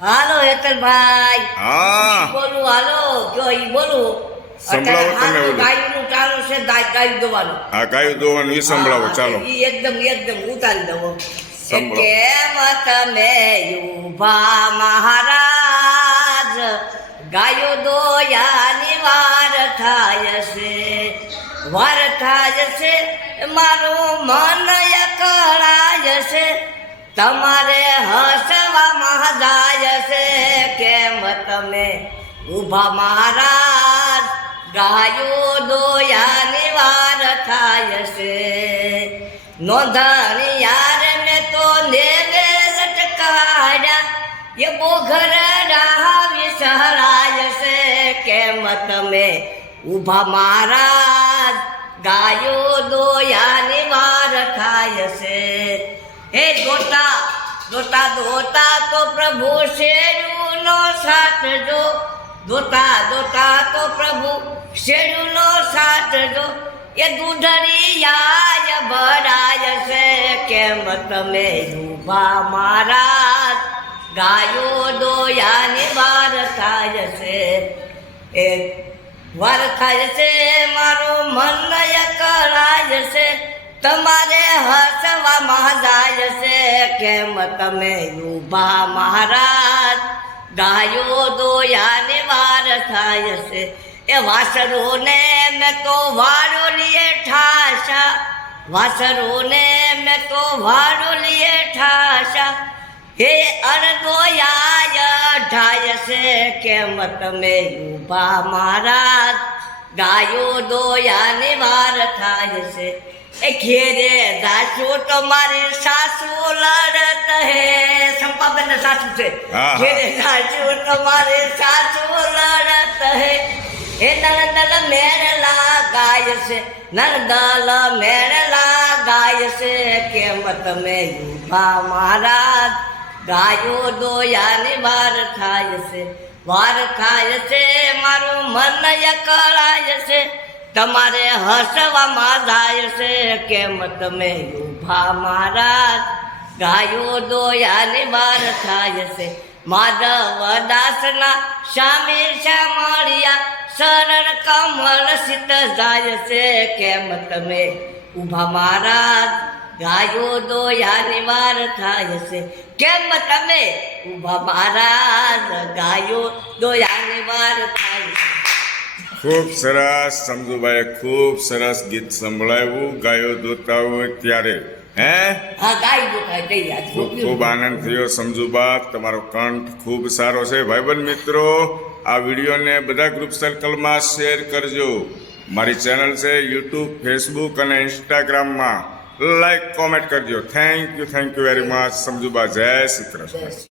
હાલો હેતલભાઈ, હા બોલું હાલો, જો ઈ બોલું. સંભળાવો તમે અત્યારે ઓલું. ગાયનું ચાલુ છે, ગાયું દોવાનું. આ ગાયું દોવાનું એ સંભળાવો ચાલો. ઈ એકદમ ઉતારી દો. સંભળાવો. કેમ તમે યુભા મહારાજ, ગાયો દોયાની વાર થાય છે, વાર થાય છે, મારું મન અકળાય છે, તમારે હસવામાં જાય છે. કેમ તમે ઊભા મહારાજ, ગાયો દોયાની વાર થાય છે. નોંધણી યાર મેં તો નેવે લટકાડ્યા, એ બોઘર રાહાવી સહરાય છે. કેમ તમે ઊભા મહારાજ, ગાયો દોયાની વાર થાય છે. હે દોતા દોતા દોતા તો પ્રભુ શેરુનો સાટજો, દોતા દોતા તો પ્રભુ શેરુનો સાટજો, એ દૂધરિયા ભરાય છે. કેમ તમે ઊભા મહારાજ, ગાયો દોયાની વાર થાય છે. એ વાર થાય છે, મારું મન અકળાય છે, તમારે હસવામાં જાય છે. કેમ તમે ઊભા મહારાજ, ગાયો દોયાની વાર થાય છે. એ વાસરોને મેં તો વાડોલીએ ઠાસા, વાસરોને મેં તો વાડોલીએ ઠાસા, હે અડદોયા ઢાય છે. કેમ તમે ઊભા મહારાજ, ગાયો દોયાની વાર થાય છે. એ ઘેરે જાચો તમારી સાસુ લડત હે, સંપાબેન સાસુ છે. ઘેરે જાચો તમારી સાસુ લડત હે, એ નરદલ મેળલા ગાય છે, નરદલ મેળલા ગાય છે. કેમ તમે ઊભા મહારાજ, ગાયો દોયાની વાર થાય છે, વાર થાય છે, મારું મન અકળાય છે, તમારે હસવામાં જાય છે. કેમ તમે ઊભા મહારાજ, ગાયો દોયાની વાર થાય છે. માધવ દાસના શામે શામળિયા, શરણ કમળ સિત જાય છે. કેમ તમે ઊભા મહારાજ, ગાયો દોયાની વાર થાય છે. કેમ તમે ઊભા મહારાજ, ગાયો દોયાની વાર થાય છે. ખૂબ સરસ સમજુભાઈ, ખૂબ સરસ ગીત સંભળાવ્યું ગાયો દોતા હોય ત્યારે. હે હા, ગાય દોતા તૈયાર. ખૂબ ખૂબ આનંદ થયો સમજુબા, તમારો કંઠ ખૂબ સારો છે. ભાઈબંધ મિત્રો, આ વિડીયોને બધા ગ્રુપ સર્કલમાં શેર કરજો. મારી ચેનલ છે યુટ્યુબ, ફેસબુક અને ઇન્સ્ટાગ્રામમાં લાઈક કોમેન્ટ કરજો. Thank you very much Samjuba. જય શ્રી કૃષ્ણ.